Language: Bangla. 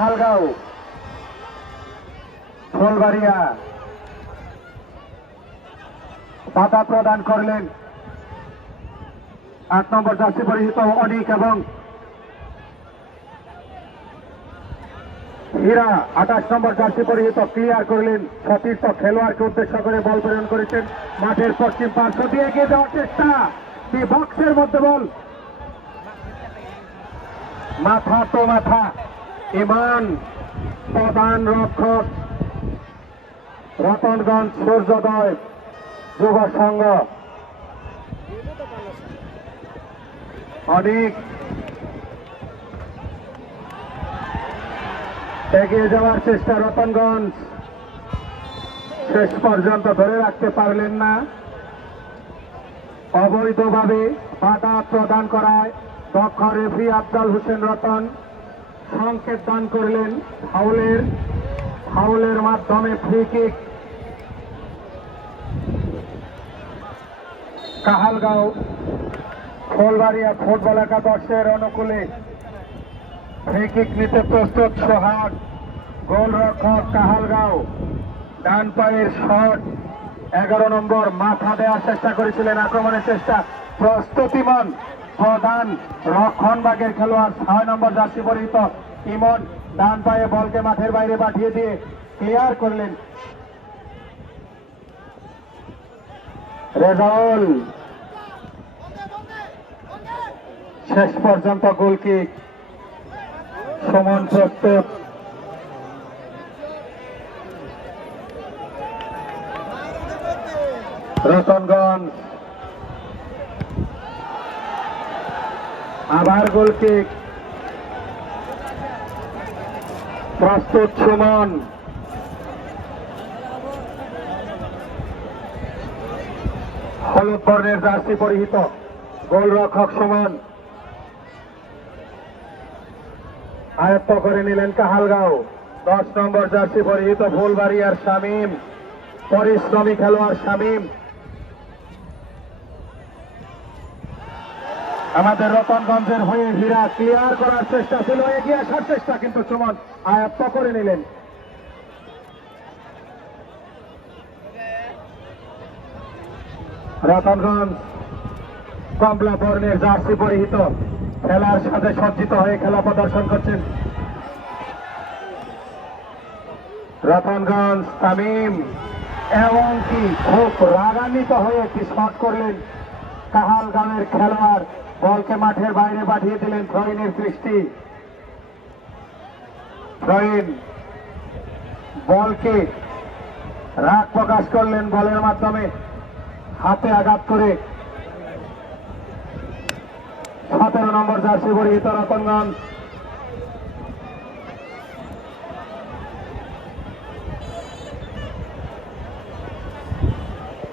হালগাঁও ফুলবাড়িয়া বাধা প্রদান করলেন ৮ নম্বর জার্সি পরিহিত অনিক এবং হীরা ২৮ নম্বর জার্সি পরিহিত ক্লিয়ার করলেন সতীর্থ খেলোয়াড়কে উদ্দেশ্য করে বল প্রেরণ করেছেন মাঠের পশ্চিম পার্শ্ব দিয়ে এগিয়ে যাওয়ার চেষ্টা বক্সের মধ্যে বল মাথা তো মাথা ইমান প্রধান রক্ষক রতনগঞ্জ সূর্যোদয় যুব সংঘ অনেক এগিয়ে যাওয়ার চেষ্টা রতনগঞ্জ শেষ পর্যন্ত ধরে রাখতে পারলেন না অবৈধভাবে বাধা প্রদান করায় দক্ষ রেফারি আফজাল হোসেন রতন সংকেত দান করলেন ফাউলের মাধ্যমে free kick Kahalgaon Phulbaria football একাদশের অনুকূলে ফ্রি কিক নিতে প্রস্তুত সোহাগ গোলরক্ষক কাহালগাঁও ডান পায়ের শট 11 নম্বর মাথা দেওয়ার চেষ্টা করেছিলেন আক্রমণের চেষ্টা প্রস্তুতিমান প্রধান রক্ষণভাগের খেলোয়াড় 6 নম্বর জার্সি পরিহিত ইমন ডান পায়ে বলকে মাঠের বাইরে পাঠিয়ে দিয়ে ক্লিয়ার করলেন রেজাউল শেষ পর্যন্ত গোল কিক সমান প্রস্তুত রতনগঞ্জ আবার গোল কিক প্রস্তুত সুমন হলুদ বর্ণের জার্সি পরিহিত গোলরক্ষক সুমন আয়ত্ত করে নিলেন কাহালগাঁও 10 নম্বর জার্সি পরিহিত ফুলবাড়িয়ার শামীম পরিশ্রমী খেলোয়াড় শামীম আমাদের রতনগঞ্জের হয়ে হীরা ক্লিয়ার করার চেষ্টা ছিল এগিয়ে আসার চেষ্টা কিন্তু সুমন আয়ত্ত করে নিলেন রতনগঞ্জ কমলা বর্ণের জার্সি পরিহিত খেলার সাথে সজ্জিত হয়ে খেলা প্রদর্শন করছেন রতনগঞ্জ তামিম এবং কি খুব রাগান্বিত হয়ে একটি শট করলেন কাহালগাঁওয়ের খেলোয়াড় বলকে মাঠের বাইরে পাঠিয়ে দিলেন থ্রোইনের সৃষ্টি থ্রোইন বলকে রাগ প্রকাশ করলেন বলের মাধ্যমে হাতে আঘাত করে 17 নম্বর জার্সি পরিহিত রতনগঞ্জ